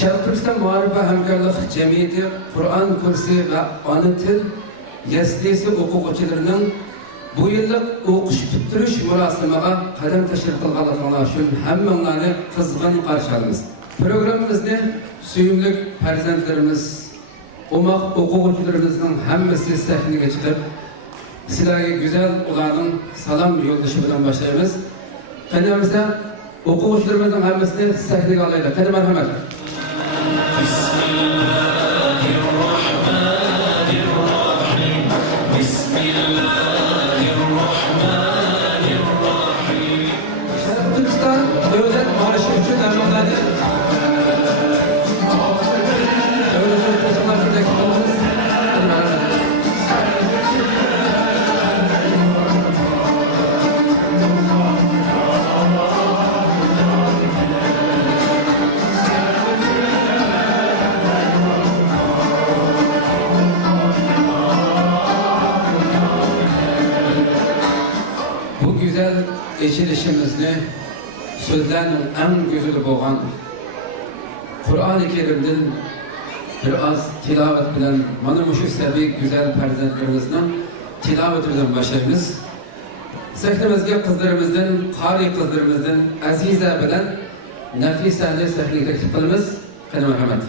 Şarkı Türkistan Muharibe Hamkarlık Cemiyeti Kur'an kursu ve ana til yaslisi o'quvchilarının bu yıllık o'qish bitirish murosimiga qadam tashkil qilganliklarini uchun hammanglarni qizg'in qarshi olamiz. Programmamizni suyumli farzandlarimiz, o'moq o'quvchilarimizning hammasi sahnaga chiqib, sizlarga go'zal ularning salom yo'llashi bilan boshlaymiz. Qaniyamizda o'quvchilarimizning hammasini sahnaga olaylik. Qani marhamat. Eşilişimizni sözlerinin en güzeli boğan Kur'an-ı Kerim'den biraz tilavet bilen bana muşu sebi güzel farzandlarimizden tilavet bilen başlayımız. Sahnemizge kızlarımızdan, qari kızlarımızdan Azize bilen Nafisa'ni sahneyi teklif kılımız. Qani marhamat.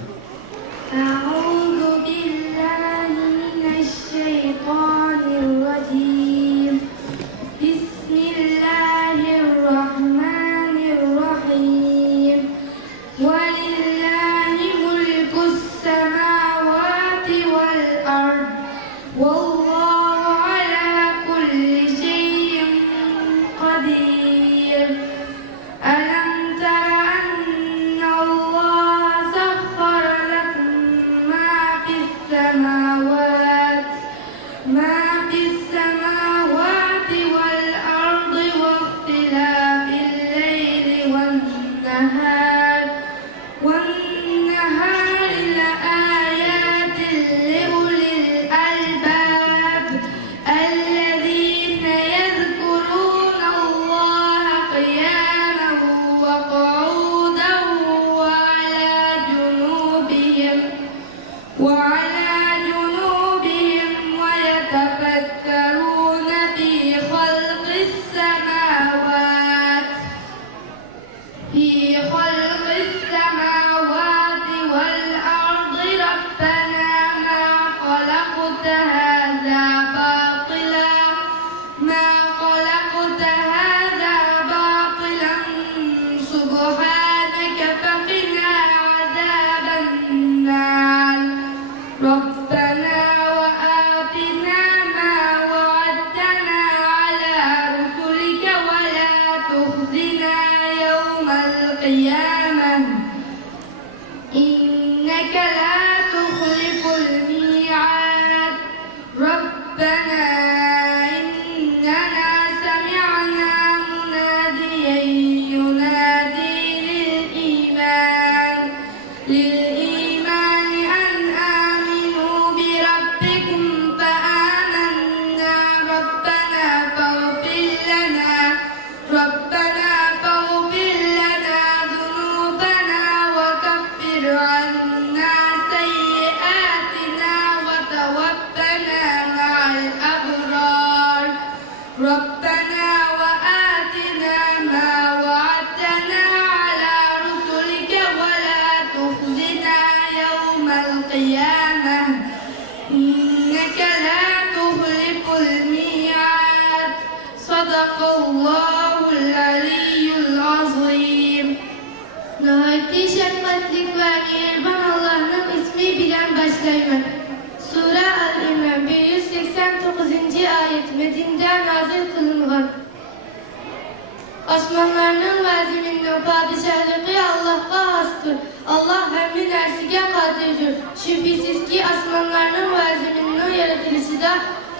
Sure Al-İmran 189. ayet Medine'den nazil kılıngan. Osmanlarının ve zeminin padişahlığı Allah'a hastır. Allah hemin ersiga kadirdir. Şüphesiz ki osmanlarının ve zeminin yaratılışı da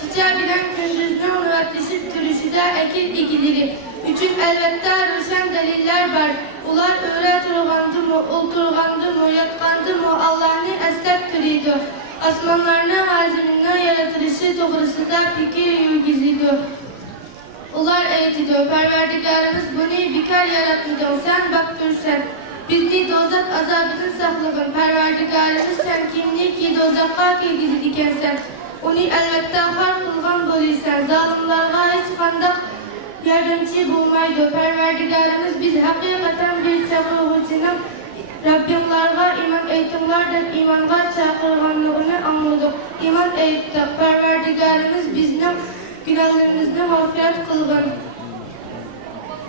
hiçe bilen gündüzünün üretleşip duruşu da ekil ikileri. Üçün elbette rüşen deliller var. Ular öğret olgandı mı, oturgandı mı, yatkandı mı Allah'ını esnep kırıydı. Osmanlarının aziminin yaratılışı doğrusunda fikir yürgüzüydü. Ular eğitiyor. Perverdigarımız bunu bikar yaratmadı. Sen bak sen. Bizni dozat azabından saklagın. Perverdigarimiz sen kimlik dozakka kirgizid ikensen. Onu elbette har kılgan boluysan. Zalimlarga hiç kandak yardımcı bulmaydı. Perverdigarimiz biz hakikaten bir çakırgıcının Rabbimlarga iman eytinglar deb imanga çakırganlığını anladık. İman eyttik. Perverdigarimiz bizning günahlarımızı mağfiret kılgın.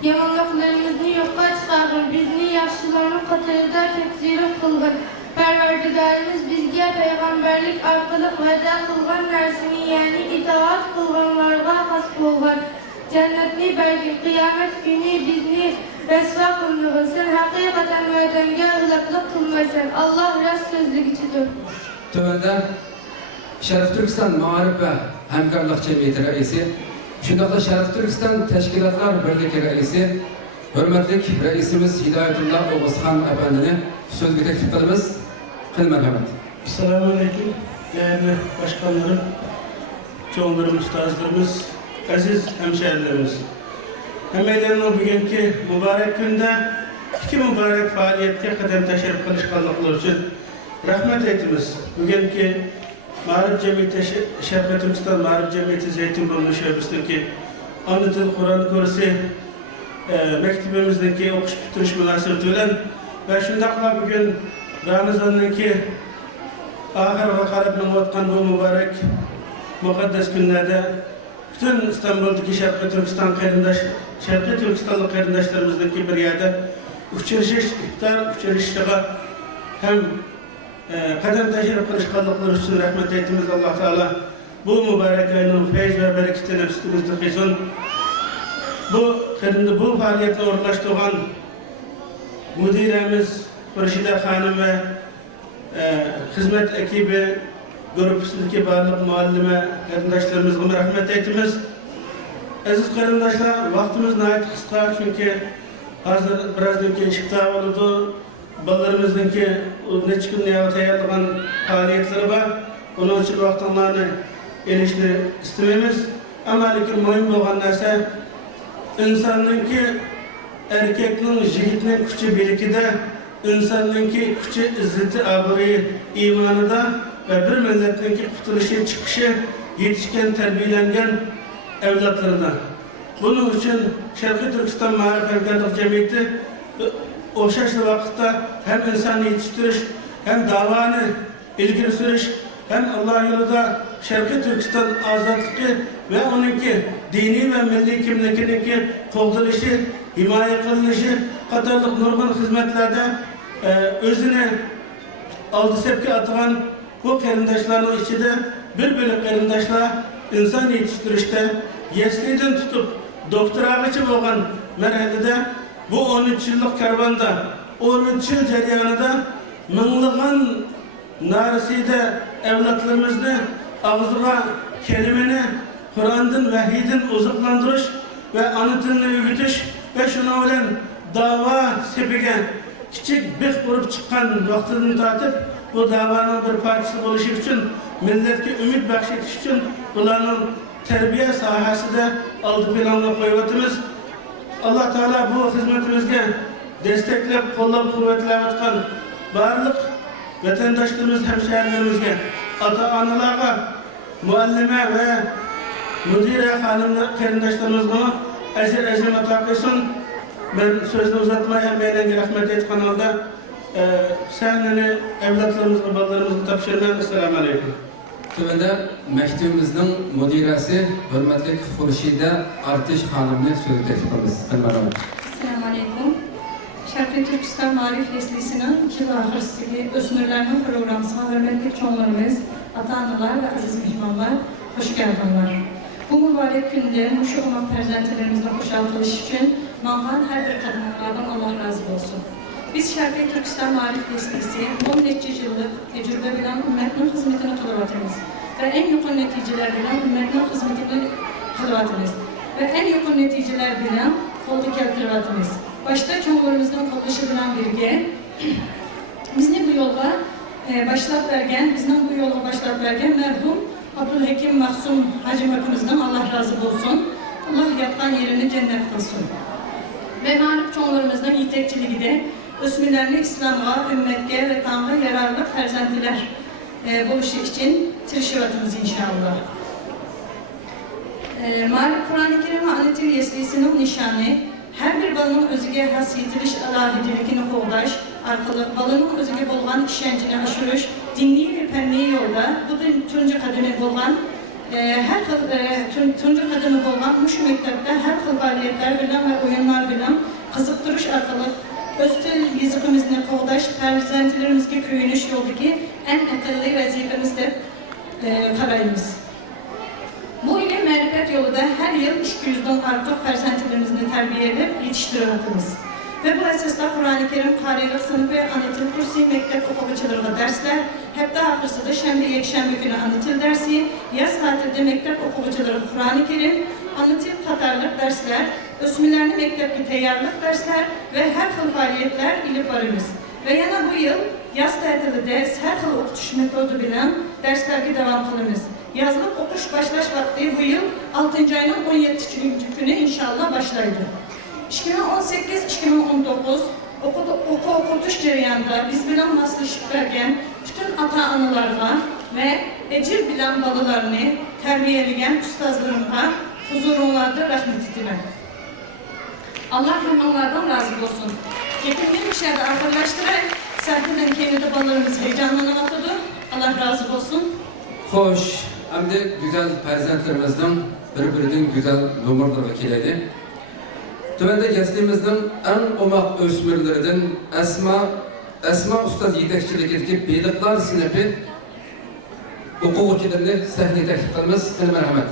Yamanlıklarımızı yokka çıkargın. Bizni yaxşılarının katırda tefsirin kılgın. Perverdigarimiz bizge peygamberlik arkalık veda kılgan nersini yani itaat kılganlarga has bolgan. Cennetni bergin kıyamet günü bizni resva kılmığın. Sen hakikaten verdenge ılaklık kılmaysan. Allah rast sözlük içidir. Tövende Şerif Türkistan Mağarip ve Hemkarlık Cemiyeti Reisi, şundakla Şerif Türkistan Teşkilatlar Birliği Reisi, hürmetlik Reisimiz Hidayetullah Oğuzhan Efendi'ni sözgü teklif kılımız. Kıl merhamet. Esselamu Aleyküm. Değerli başkanlarım, çoğunlarım, ustazlarımız, aziz hemşehrilerimiz. Hemeylerin o bugünkü mübarek günde iki mübarek faaliyetke kadem teşrif kılışkanlıklar için rahmet etimiz. Bugünkü Mağrib Cemiyeti, Şerqi Türkistan Mağrib Cemiyeti Zeytinburnu şöbesindeki anlatılı Kur'an kursu mektebimizdeki okuş bitiriş münasebeti bilen ve şundakla bugün Ramazan'daki ahir vakarabının otkan bu mübarek mukaddes günlerde bütün İstanbul'daki Şerqi Türkistan Şerqi Türkistanlı kardeşlerimizdeki bir yerde uçuruşuş, iftar uçuruşluğa hem kadem teşrif kılışkanlıkları için rahmet ettiğimiz Allah Teala bu mübarek ayının feyz ve bereketini üstümüzde kıysun. Bu faaliyetle uğurlaştığın müdiremiz Hürşide Hanım ve hizmet ekibi, grupsundaki barlık muallime kardeşlerimizle rahmet ettiğimiz aziz kardeşler, vaktimiz nihayet kısa çünkü hazır biraz önce şifta oldu. Ballarımızdaki neçe gün tayarlanan faaliyetleri var. Onun için vaktanlarını elişti istememiz. Ama lakin mühim olan narsa insanınki erkeknin, jigitnin küçü birikide, insanınki küçü izzeti, abırı, imanı da ve bir milletinki kurtuluşu, çıkışı, yetişken, terbiyelengen evlatlarına. Bunun için Şerqi Türkistan Mağrib Hemkarlık Cemiyeti o şaşlı vakitte hem insanı yetiştiriş, hem davanı ilgili sürüş, hem Allah yolunda Şerqi Türkistan azadlığı ve onunki dini ve milli kimliğindeki kurtuluşu, himaye kılınışı, katarlık nurgun hizmetlerde özüne aldı sepki atılan bu kardeşlerin içinde bir bölük kardeşler insan yetiştirişte yesliden tutup doktoragıcı olan merhalede bu 13 yıllık kervanda, 13 yıl ceryanında mınlıgan nariside evlatlarımızı ağzına kelimeni, Kur'an'ın vahidin uzaklandırış ve anıtını ügütüş ve şuna olan dava sepige küçük bir kurup çıkan vaktini tatıp bu davanın bir parçası oluşu için, milletki ümit bahşetiş için bunların terbiye sahası da altı planla koyuvatımız. Allah Teala bu hizmetimizde desteklep, kollap, kuvvetlevatkan barlık vatandaşlarımız, hemşehrilerimizge, ata-analarga, muallime ve müdire hanımlar, kardeşlerimizge ecir atakısın. Ben sözünü uzatmaya meylenge rahmet et kanalda sahneni evlatlarımızga, ballarımızga tapşırılan. Esselamu Aleyküm. Tövende mektebimizin müdiresi, hürmetlik Hürşide Artış Hanım'ın sözü teklif kılımız. Esselamu Aleyküm. Şerqi Türkistan Marif Leslisinin 2 yıl ahırsideki ösmürlerinin programısına hürmetli çoğunlarımız, ata-analar ve aziz mihmanlar, hoş geldinler. Bu mübarek günde muşu olan perzentelerimizle hoşaltılış için mangan her bir kadınlardan Allah razı olsun. Biz Şerqi Türkistan Marif Leslisi 10 yıllık tecrübe bilen ümmetin hizmetini kılvatımız ve en yakın neticeler bilen ümmetin hizmetini kılvatımız ve en yakın neticeler bilen koldu keltirvatımız. Başta çoğunlarımızdan koldaşı bilen birge bizni bu yola başlap vergen, bizden bu yola başlap vergen merhum Abdülhakim Mahsum Hacımakımızdan Allah razı olsun. Allah yaptan yerini cennet kılsın. Ve mağlup çoğunlarımızdan itekçiliği de ösmürlerini İslam'a, ümmetke ve Tanrı yararlı perzentiler buluşu için tirişivatımız inşallah. Mali Kur'an-ı Kerim Anıtil Yeslisinin nişanı, her bir balının özüge has yetiliş alahidilikini hoğdaş, arkalık balının özüge bolğan işencini aşırış, dinli ve penniği yolda, bu tuncu kadını bolğan, tuncu kadını bolğan, şu mektepte her xil faaliyetler bilen ve oyunlar bilen kızıktırış arkalık, öztül yazıkımızını hoğdaş, perzentilerimizge köyünüş yoldaki en akıllı vazifemiz de karayımız. Bu ile marifet yolu da her yıl 200'den artık persentilerimizi terbiye edip yetiştiriyoruz. Ve bu esasda Kur'an-ı Kerim Karilik sınıfı anıtıl kursu, mektep okuyucularına dersler, hep daha ahırsı da şembe yekşembe günü anıtıl dersi, yaz tatilde mektep okuyucuları Kur'an-ı Kerim, anıtıl katarlık dersler, ösmülerini mektepte teyyarlık dersler ve her xil faaliyetler ilip varımız. Ve yana bu yıl yaz tatilde her xil okutuş metodu bilen derslerge devam kılımız. Yazlık okuş başlaş vakti bu yıl 6. ayının 17. günü inşallah başlaydı. 2018-2019 okutuş jarayonida biz bilan maslashib bergan bütün ata-onalarga ve ecir bilan bolalarni tarbiyalagan ustozlarimga huzuringlarda rahmat etaman. Allah hammalardan razı olsun. Yakın bir şeyde ahırlaştırarak serpilden kendi balalarımız heyecanlanamatıdır. Allah razı olsun. Hoş, hem de güzel prezentlerimizden birbirinden güzel numaralar vakiliydi. Tövende yeslimizden en omak ösmürlerden Esma Ustaz yetekçilikdeki beyliklar sınıfı okuyucularını sahneye teklif kılmız. Sana merhamet.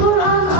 Kur'an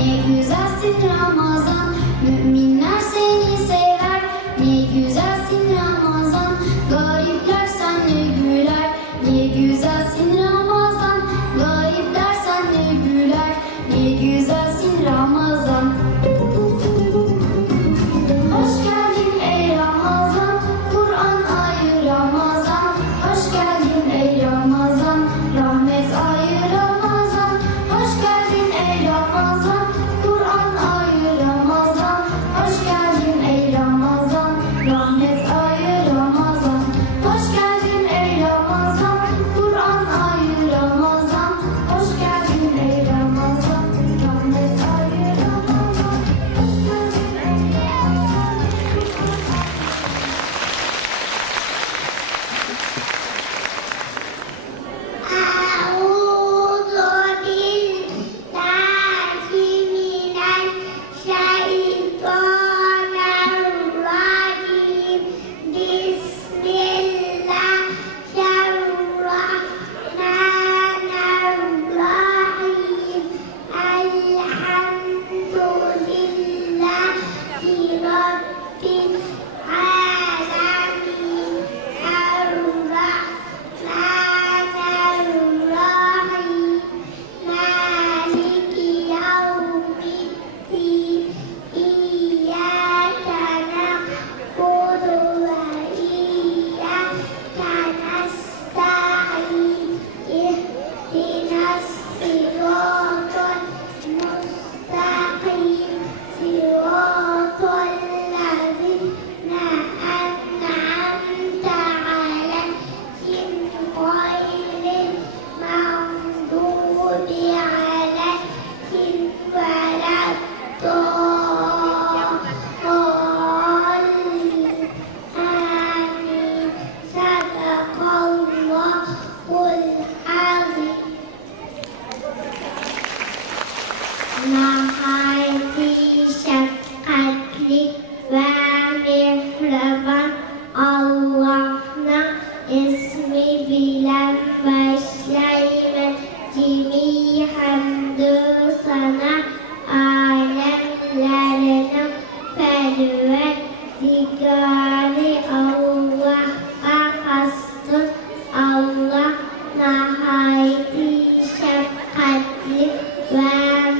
Ne güzelsin Ramazan, müminler seni sever. Ne güzelsin Ramazan, garipler senle güler. Ne güzelsin Ramazan, garipler senle güler. Ne güzelsin Ramazan. Hoş geldin ey Ramazan, Kur'an ayı Ramazan. Hoş geldin ey Ramazan, rahmet ayı Ramazan. Hoş geldin ey Ramazan, Kur'an ayı Ramazan. Hoş geldin ey Ramazan, rahmet ayı Ramazan. Hoş geldin ey Ramazan, Kur'an ayı Ramazan. Hoş geldin ey Ramazan, rahmet ayı Ramazan. Hoş geldin ey Ramazan. أعوذ بالله من الشيطان الرجيم بسم الله الرحمن الرحيم الحمد لله رب العالمين الرحمن الرحيم مالك يوم الدين إياك نعبد وإياك نستعين اهدنا الصراط المستقيم صراط الذين أنعمت عليهم غير المغضوب عليهم ولا الضالين آمين صدق الله العظيم. Nihayeti şefkatli ve mihriban Allah'ın ismi bilen başlayın. Cemi hamdü sana alemlerinin perverdigarı Allah'a hastır. Allah nihayeti şefkatli ve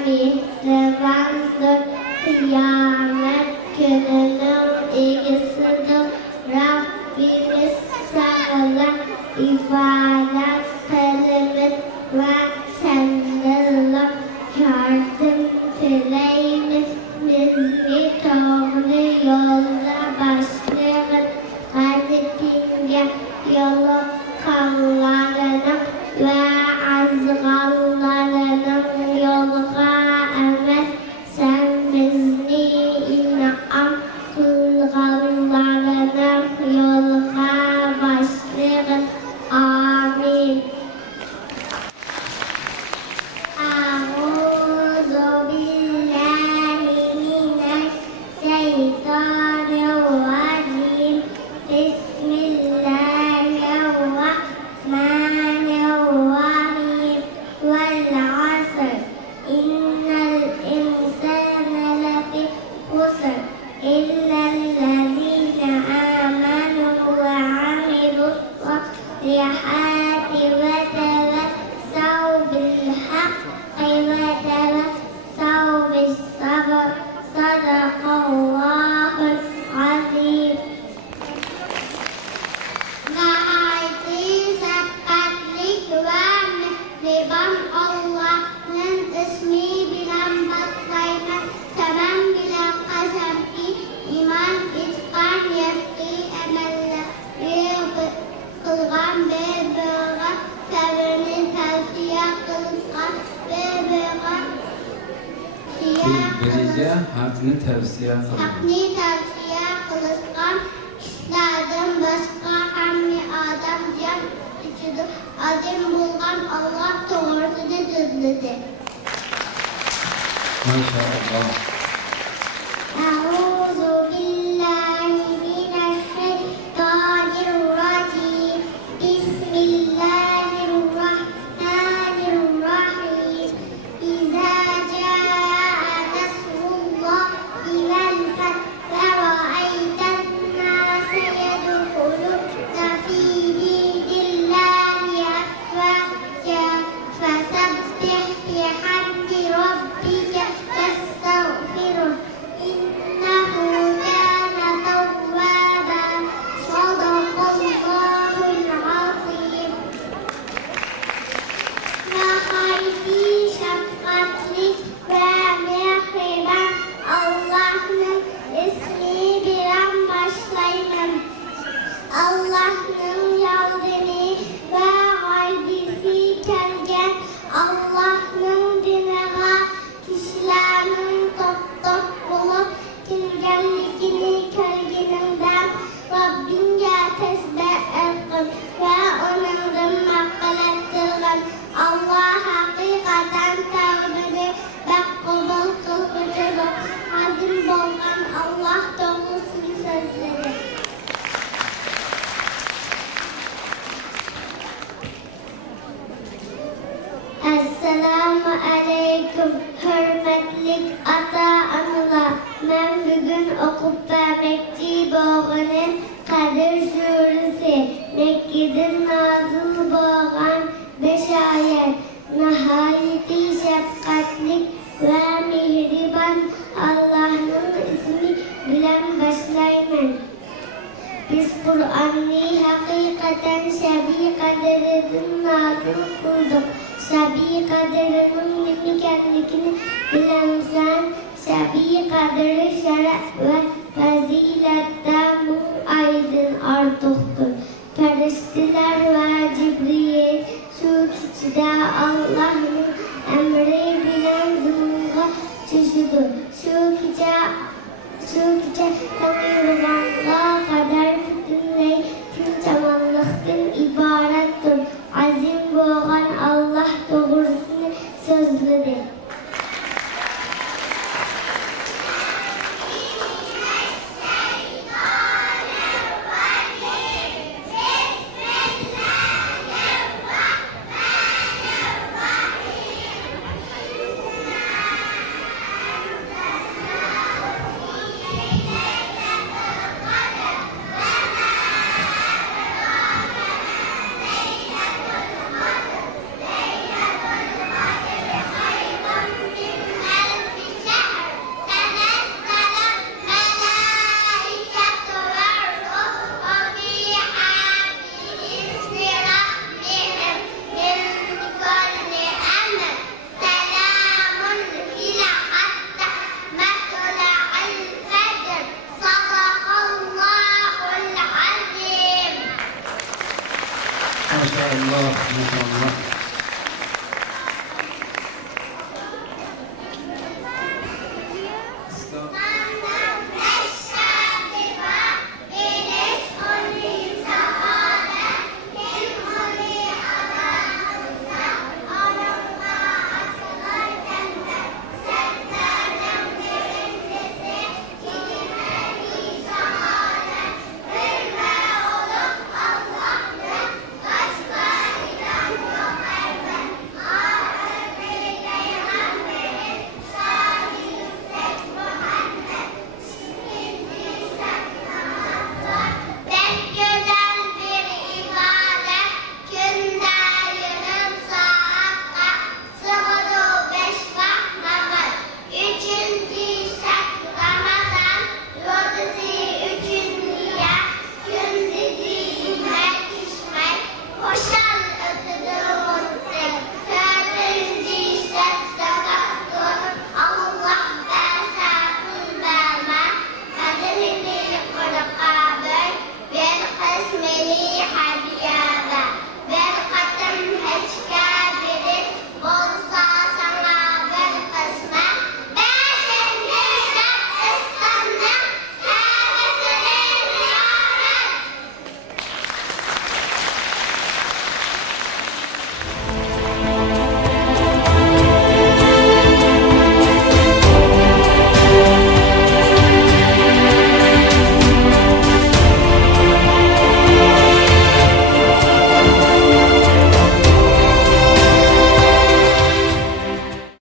mihribandır. Kıyamet gününün iyisidir. Rabbimiz sana ibadet kılımız ve senden yardım dileyimiz. Bizi doğru yolda başlayın. Gazetinde yolu kanlarına ve azganlarının yoluna emez. Sen bizi inam kılganlarının yoluna başlayın. Amin. A'udhu billahi mineşşeytanirracim. Bismillahirrahmanirrahim. Vel asr. İnnel insane lefi husr. İllellezine amenu ve amilussâlihâti ve tevessav bil hakkı ve tevessav bis sabr. Sadakallahul azim. Nihayeti şefkatli ve mihriban Allah'ın ismi bilen başlayın. Seven bilen kasem-i iman içkan yefki emelleri kılgan bebeğe sevrini tavsiye kılgan bebeğe Birice hakkını tavsiye kılın. Hakni tavsiye kılışkan işlerden başka hamli adam can içidir. Azim bulgan Allah doğrusunu düzledi. Maşallah. Euzu billahi mineşşeytanirracim. Bismillahirrahmanirrahim. İzâ câe ve mihriban Allah'ın ismi bilen başlayman. Biz Kur'an'ı hakikaten Şebi kaderinin nazil kıldık. Şebi kaderinin nimlikenlikini bilemsen, Şebi kaderi şeref ve faziletten aydın artıktır. Periştiler ve Cibril şu kişide Allah'ın emri bilen zulümge çeşidir. Şu gece tanrıvanlığa kadar bütünley tinçamanlıktan ibarettir. Azim boğan Allah doğrusunu sözlüdür. Maşallah, maşallah.